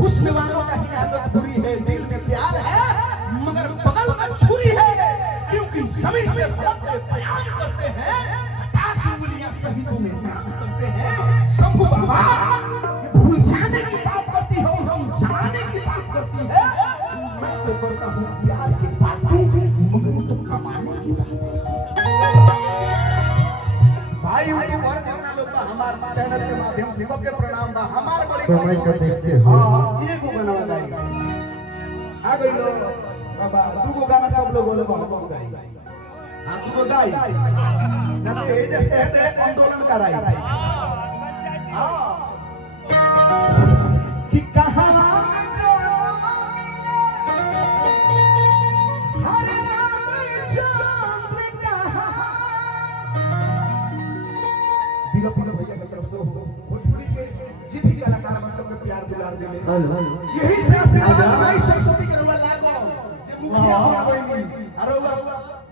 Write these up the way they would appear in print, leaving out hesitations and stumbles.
हुस्न वालों का ही आदत बुरी है, दिल में प्यार है मगर बगल में छुरी है, क्योंकि जमीन से फलक पे बयान करते हैं, कटार की उंगलियां शहीदों में नाम करते हैं। शंभू बाबा ये भूल जाने की बात करती है और हम जाने की बात करती है। मैं तो करता हूँ प्यार की बातें मगर तुम कमाने की बात। भाई यूट्यूब और अपना लोग का हमारे चैनल के माध्यम से सबके प्रणाम बा। हमार बड़ी समय को देखते हुए हां ये को गाना गाई आ गई लो बाबा दू को गाना सब लोग बोले हम गाई। हां तू को गाई ना तो ये जैसे कहते हैं आंदोलन कराई। हां कि कहां भैया की तरफ से भोजपुरी के जी भी कलाकार बस सबके प्यार दुलार दे यही से भाई सरस्वती के रवा लागो जे मुखिया बनी अरे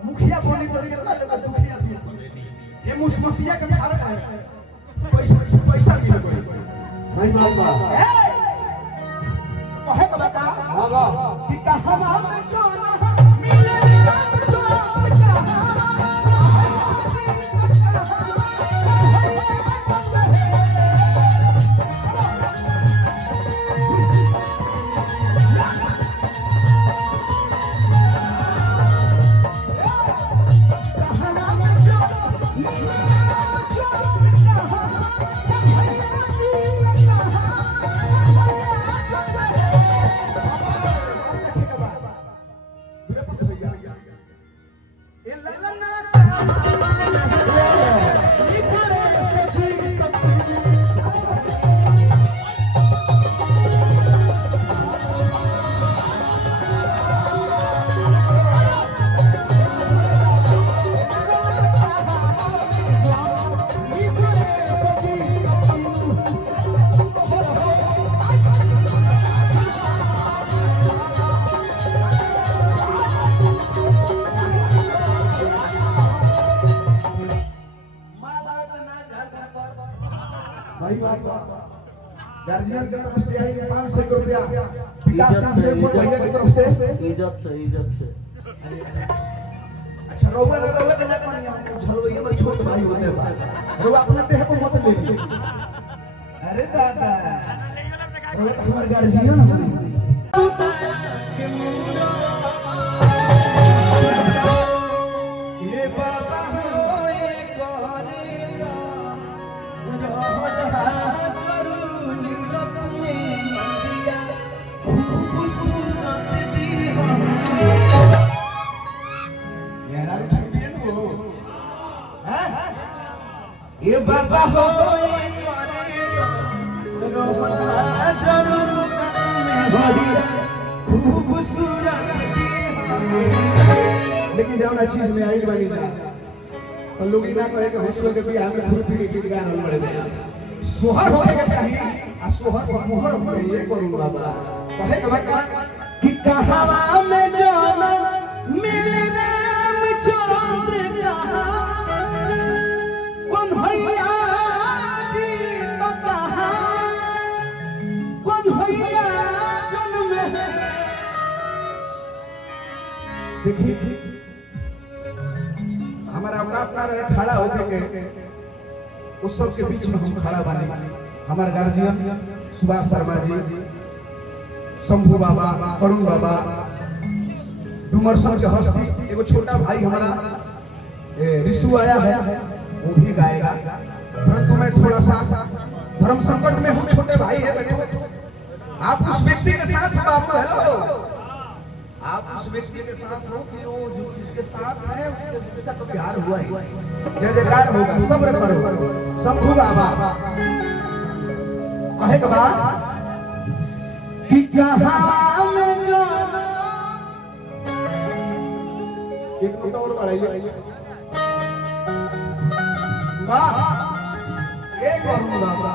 मुखिया बनी तो केतना लोग दुखिया दिए ये मुस्मतिया के फर्क है पैसा की लगो भाई बाबा कहे बता हां कि कहां में जाना मिले रे चोर कहां भाई बाबा गार्जियन की तरफ से आई 500 रुपया विकास सिंह भैया की तरफ से इज्जत से अच्छा रोवा के ना पानी झलो ये बड़ी छोट भाई होते बा रोवा अपने देह को मत ले। अरे दादा रोवा हमार गार्जियन ये बाबा होए करे ये बाबा हो खूबसूरत। लेकिन जब ना चीज में आई बनी जा तो लोग ना कहे कि हंसलो के बियाह में खुद भी गीत गा रहल बड़े बे सोहर होए के चाहिए आ सोहर पर मोहर हो चाहिए करू बाबा कहे के बका कि कहां में जाना मिले राम चंद्र कहां कौन भैया जी तो कहां कौन भैया जन्म है। देखिए हमारा औकात ना रहे खड़ा हो के उस सब के बीच में हम खड़ा बने। हमारे गार्जियन सुभाष शर्मा जी, शंभू बाबा, करुण बाबा, डुमरसन के हस्ती एगो छोटा भाई हमारा रिशु आया है वो भी गाएगा, परंतु मैं थोड़ा सा धर्म संकट में हूँ। छोटे भाई है बेटे, आप उस व्यक्ति के साथ हो। आपको हेलो आप उस व्यक्ति के साथ हो कि वो जो किसके साथ है उसका तो प्यार हुआ ही जय जयकार होगा। सब्र करो शंभू बाबा कहे के बाद कि कहां में जाना एक नोट और बढ़ाइए वाह एक और बाबा